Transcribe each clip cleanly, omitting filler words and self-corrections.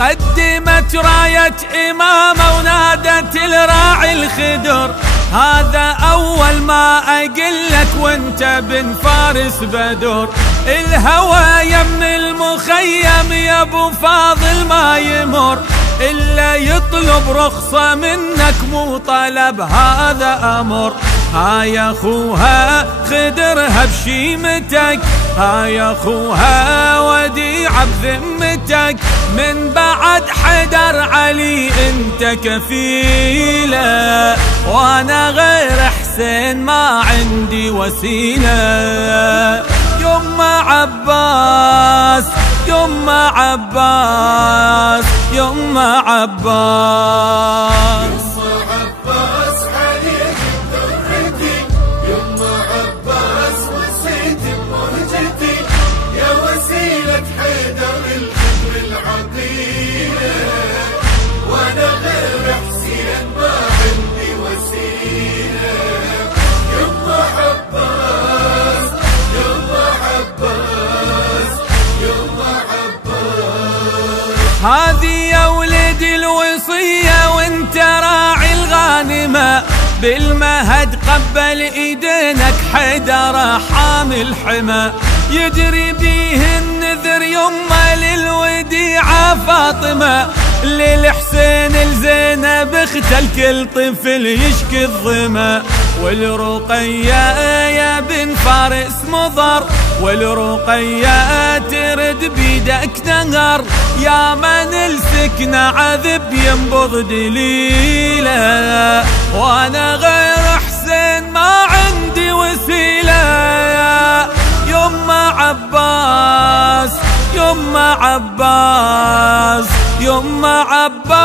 قدمت راية إمامة ونادت الراعي الخدر، هذا أول ما أقلك وانت بن فارس بدر. الهوى يم المخيم يا ابو فاضل ما يمر، إلا يطلب رخصة منك مو طلب هذا أمر. هاي أخوها خدرها بشيمتك، هاي أخوها وديعة بذمتك، من بعد حدر علي انت كفيلة، وانا غير حسين ما عندي وسيلة. يما عباس يما عباس يما عباس، هذه يا ولدي الوصية وانت راعي الغانمة، بالمهد قبل ايدينك حيدر حامل حمى، يجري بيه النذر يمه للوديعة فاطمة، للحسين الزينب اخت الكل طفل يشكي الظما، والرقية يا بن فارس مضر، والرقية ترد بيدك نهر، يا من السكن عذب ينبض دليله، وانا غير حسين ما عندي وسيله. يما عباس يما عباس يما عباس،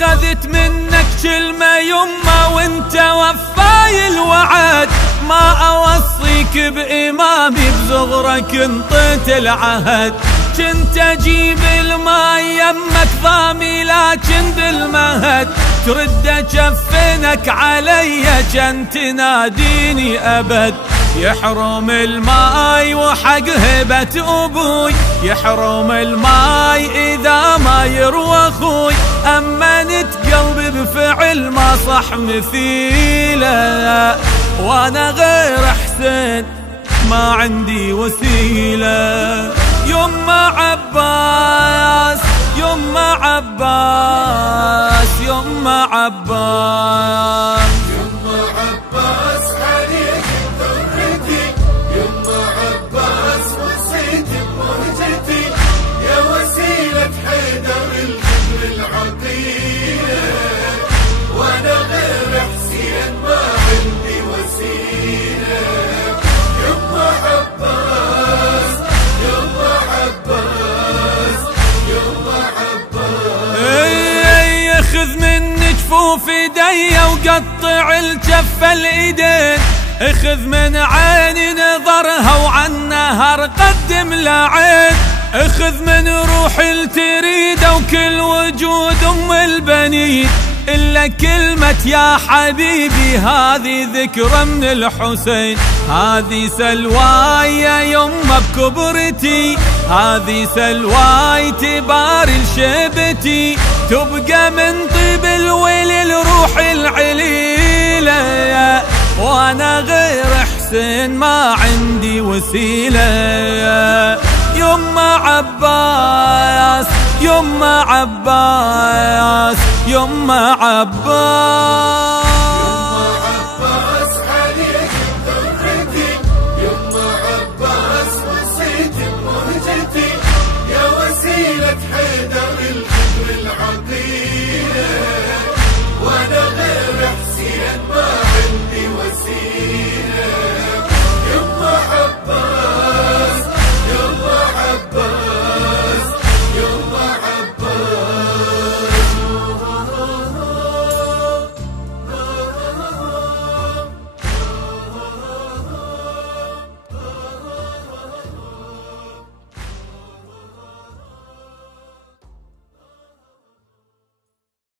خذت منك كلمة يما وانت وفاي الوعد، ما اوصيك بامامي بزغرك انطيت العهد، كنت اجيب الماء يمك ضامي لكن بالمهد، ترد جفنك علي كان تناديني ابد، يحرم الماي وحق هبة ابوي، يحرم الماي اذا ما يروى اخوي، امنت قلبي بفعل ما صح مثيله، وانا غير حسين ما عندي وسيله. يما عباس يما عباس يما عباس، خذ من جفوف ايدي وقطع الجف الايدين، اخذ من عيني نظرها وعن نهر قدم لعين، اخذ من روحي التريده وكل وجود ام البنين، إلا كلمة يا حبيبي هذه ذكرى من الحسين، هذه سلواي يا يمه بكبرتي، هذه سلواي تباري لشيبتي، تبقى من طيب الويل الروح العليل. وسيلة، وانا غير حسين ما عندي وسيلة. يما عباس يما عباس يما عباس، حيدر الكبر العقيلة، وانا